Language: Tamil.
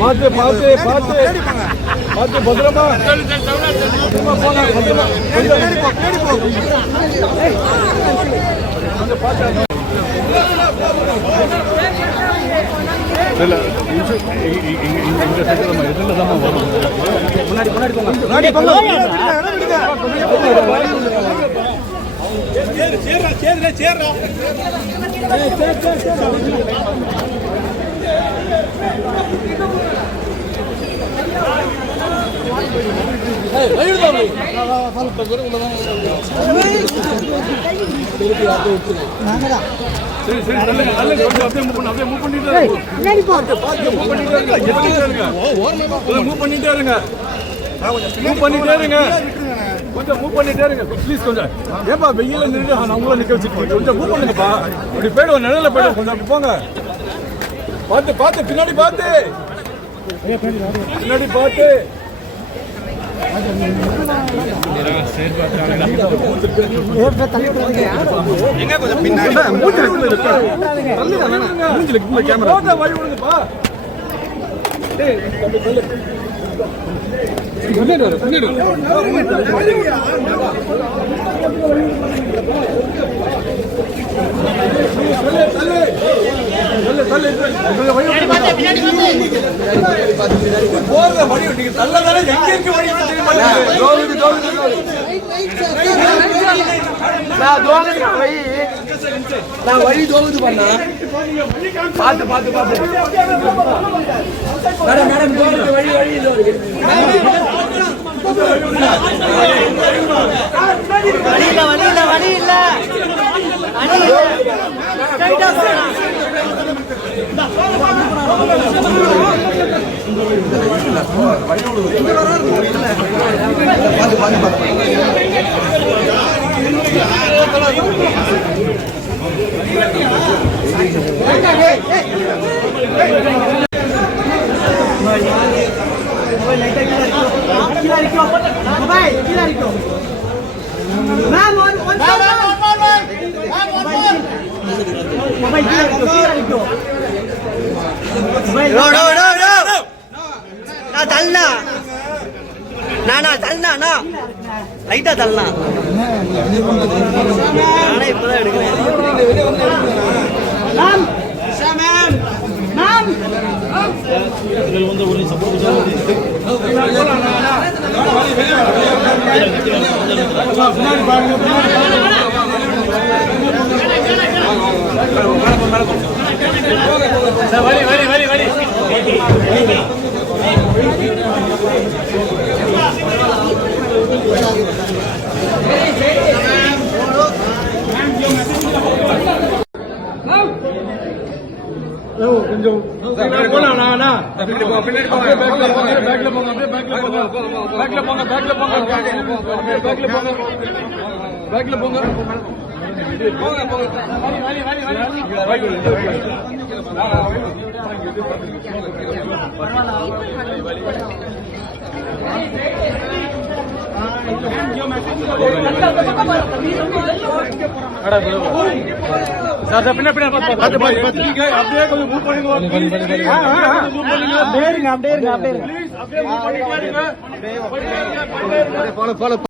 பார்த்து பார்த்து பார்த்து பார்த்து பத்திரமா போங்க பத்திரமா கொஞ்சம் பார்த்து முன்னாடி முன்னாடி போங்க முன்னாடி போங்க கொஞ்சம் மூவ் பண்ணிட்டே இருங்க ப்ளீஸ். கொஞ்சம் ஏப்பா வெயில நின்று நான் உங்களை நிக்க வச்சுட்டு கொஞ்சம் மூவ் பண்ணுங்கப்பா. அப்படி போயிடுவோம், நிழல போயிடுவோம். கொஞ்சம் அப்படி போங்க. பார்த்து பார்த்து பின்னாடி பார்த்து பின்னாடி பார்த்து கேமரா வழி விடுங்கப்பா. நான் வழி தோகுது பண்ண பார்த்து பார்த்து பார்த்து மேடம் மேடம் தோகுது வழி வழி வழி இல்ல தள்ளனா லைட்டா தள்ளனா நானே இப்பதான் எடுக்கிறேன். கொஞ்சம் அப்படியே